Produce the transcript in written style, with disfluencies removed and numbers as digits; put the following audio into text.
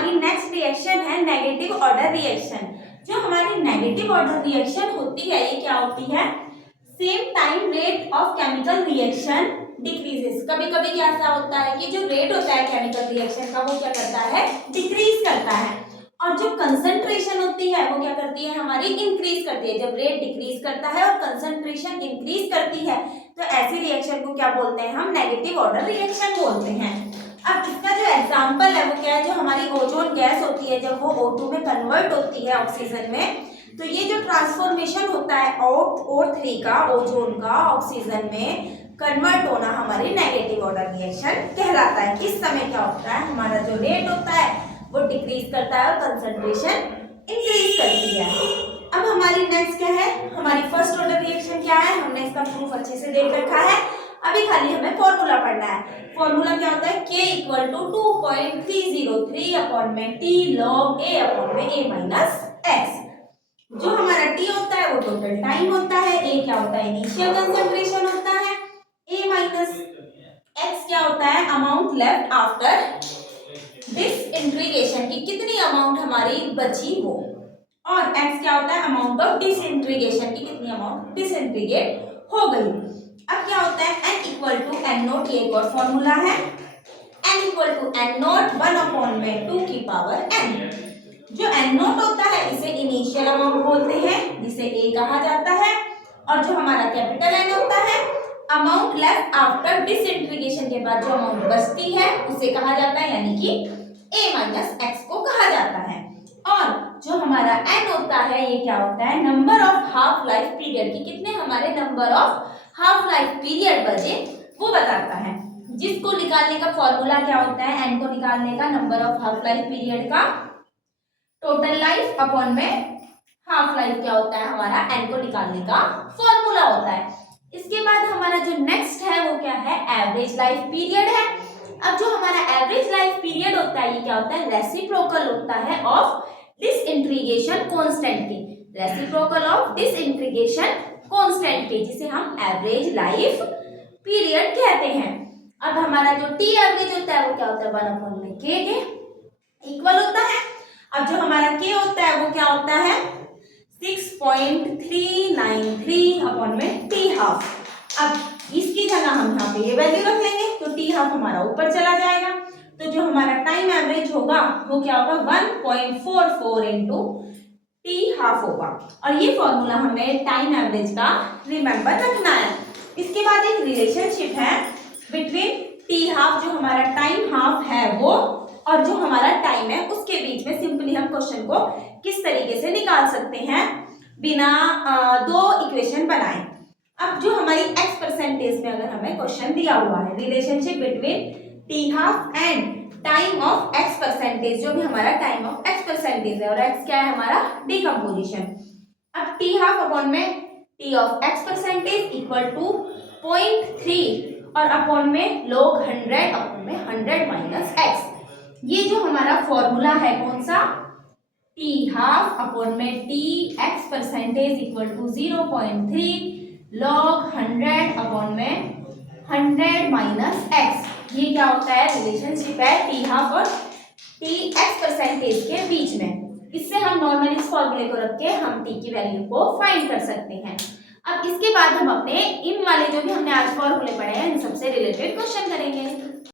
हमारी next reaction है negative order reaction. जो हमारी नेगेटिव ऑर्डर रिएक्शन होती है ये क्या होती है, same time rate of chemical reaction decreases. कभी कभी क्या ऐसा होता है कि जो रेट होता है केमिकल रिएक्शन का वो क्या करता है, डिक्रीज करता है, और जो कंसंट्रेशन होती है वो क्या करती है, हमारी इंक्रीज करती है। जब रेट डिक्रीज करता है और कंसंट्रेशन इंक्रीज करती है तो ऐसी रिएक्शन को क्या बोलते हैं, हम नेगेटिव ऑर्डर रिएक्शन बोलते हैं। अब इसका जो एग्जांपल है वो क्या है, जो हमारी ओजोन गैस होती है जब वो O2 में कन्वर्ट होती है ऑक्सीजन में, तो ये जो ट्रांसफॉर्मेशन होता है O3 का, ओजोन का ऑक्सीजन में कन्वर्ट होना हमारी नेगेटिव ऑर्डर रिएक्शन कहलाता है। इस समय क्या होता है, हमारा जो रेट होता है वो डिक्रीज करता है और कंसंट्रेशन इंक्रीज करती है। अब हमारी नेक्स्ट क्या है, हमारी फर्स्ट ऑर्डर रिएक्शन क्या है, हमने इसका प्रूफ अच्छे से देख रखा है। अभी खाली हमें फॉर्मूला पढ़ना है। फॉर्मूला क्या होता है, K = 2.303 अपॉन में T log A अपॉन में A माइनस X। जो हमारा T होता है वो टोटल टाइम होता है, A क्या होता है, इनिशियल कंसंट्रेशन होता है, A माइनस X क्या होता है, अमाउंट लेफ्ट आफ्टर डिसइंटीग्रेशन की कितनी अमाउंट हमारी बची वो, और x क्या होता है, अमाउंट ऑफ डिसइंटीग्रेशन की कितनी अमाउंट डिसइंटीग्रेट हो गई। अब क्या होता है, n = n0, ये एक और फॉर्मूला है, n = n0 1/2 की पावर n। जो n0 होता है इसे इनिशियल अमाउंट बोलते हैं जिसे a कहा जाता है, और जो हमारा कैपिटल N होता है अमाउंट लेफ्ट आफ्टर डिसइंटीग्रेशन के बाद जो अमाउंट बचती है उसे कहा जाता है, यानी कि A माइनस एक्स को कहा जाता है। और जो हमारा n होता है ये क्या होता है, number of half life period की कितने हमारे number of half life period बचे वो बताता है, जिसको निकालने का फॉर्मूला क्या होता है, n को निकालने का number of half life period का टोटल लाइफ अपॉन में हाफ लाइफ क्या होता है, हमारा n को निकालने का फॉर्मूला होता है। इसके बाद हमारा जो नेक्स्ट है वो क्या है, एवरेज लाइफ पीरियड है। अब जो हमारा एवरेज लाइफ पीरियड होता है ये क्या होता है, रेसिप्रोकल होता है ऑफ डिसइंटीग्रेशन कांस्टेंट की, रेसिप्रोकल ऑफ डिसइंटीग्रेशन कांस्टेंट की, जिसे हम एवरेज लाइफ पीरियड कहते हैं। अब हमारा जो टी एवरेज होता है वो क्या होता है, 1/k के इक्वल होता है। अब जो हमारा k होता है वो क्या होता है, 6.393 अपॉन में टी हाफ। अब इसकी जगह हम यहाँ पे ये वैल्यू रख लेंगे तो टी हाफ हमारा ऊपर चला जाएगा, तो जो हमारा टाइम एवरेज होगा वो क्या होगा, 1.44 इंटू टी हाफ होगा। और ये फॉर्मूला हमें टाइम एवरेज का रिमेंबर रखना है। इसके बाद एक रिलेशनशिप है बिटवीन टी हाफ, जो हमारा टाइम हाफ है वो, और जो हमारा टाइम है उसके बीच में। सिंपली हम क्वेश्चन को किस तरीके से निकाल सकते हैं बिना दो इक्वेशन बनाए। अब जो हमारी x परसेंटेज में अगर हमें क्वेश्चन दिया हुआ है, relationship between T half and time of x percentage, जो भी हमारा टाइम ऑफ x परसेंटेज है और x क्या है हमारा डिकम्पोजिशन। अब टी हाफ अपॉन में T of x percentage equal to 0.3 और अपॉन में log 100 अपॉन में 100 माइनस x। ये जो हमारा फॉर्मूला है कौन सा, टी हाफ अपॉन में T X percentage equal to 0.3 log 100 upon में 100 माइनस x। ये क्या होता है, रिलेशनशिप है टी हाफ और टी एक्स परसेंटेज के बीच में। इससे हम नॉर्मली इस फॉर्मूले को रख के हम टी की वैल्यू को फाइंड कर सकते हैं। अब इसके बाद हम अपने इन वाले जो भी हमने आज फॉर्मूले पढ़े हैं इन सबसे रिलेटेड क्वेश्चन करेंगे।